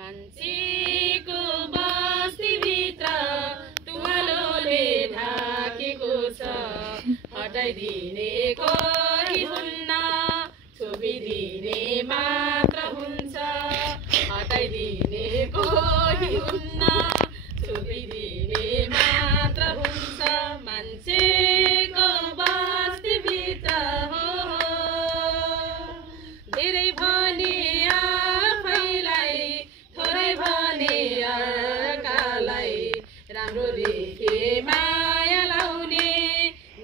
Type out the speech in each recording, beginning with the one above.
मान्छेको बस्तीभित्र तुवालोले ढाकेको छ हटाइदिने कोही हुन्न छोपिदिने मात्र हुन्छ हटाइदिने कोही हुन्न छोपिदिने मात्र हुन्छ मान्छेको बस्तीभित्र हो धेरै भने आफैलाई थोरै भने अर्कालाई राम्रो देखे माया लाउने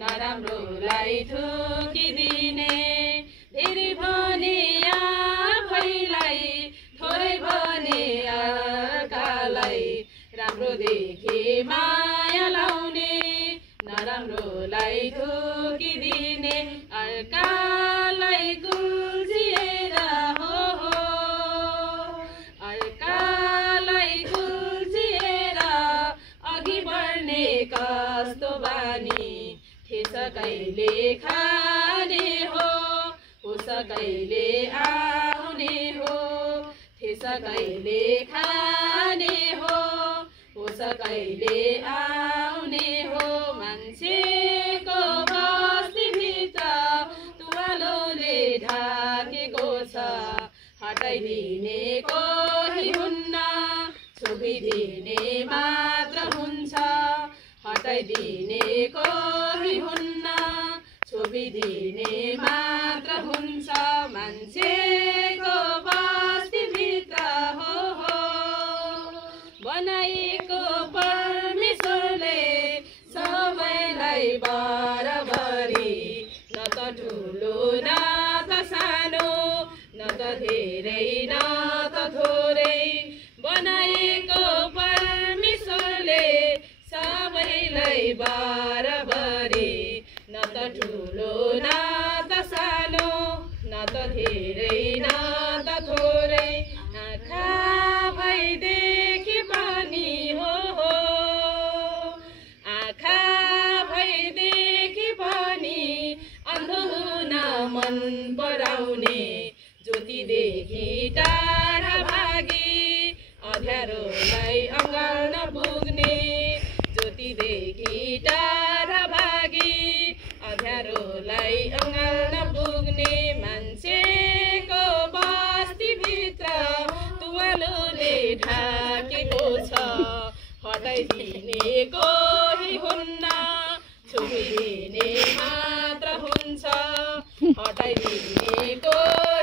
नराम्रोलाई थुकिदिने धेरै भने आफैलाई थोरै भने अर्कालाई राम्रो देखे माया लाउने नराम्रोलाई थुकिदिने अर्कालाई गुल्झिएर हो अर्कालाई गुल्झिएर अघि बढ्ने कस्तो बानी ठेस कहिले खाने हो होस कहिले आउने हो ठेस कहिले खाने हो होस कहिले आउने हो मान्छेको बस्तीभित्र तुवालोले ढाकेको छ हटाइदिने कोही हुन्न छोपिदिने मात्र हुन्छ हटाइदिने कोही हुन्न छोपिदिने मात्र हुन्छ मान्छेको बस्तीभित्र हो बनाएको परमेश्वरले सबैलाई बराबरी न त ठुलो न त सानो न त धेरै न त थोरै बनाएको परमेश्वरले सबैलाई बराबरी न त ठुलो न त सानो न त धेरै न त थोरै आँखा भइदेखि पनि हो आँखा भइदेखि पनि अन्धो हुन मन पराउने ज्योतिदेखि टाढा भागी अँध्यारोलाई अँगाल्न पुग्ने ज्योतिदेखि टाढा भागी अँध्यारोलाई अँगाल्न पुग्ने मान्छेको बस्तीभित्र तुवालोले ढाकेको छ हटाइदिने कोही हुन्न छोपिदिने मात्र हुन्छ हटाइदिने कोही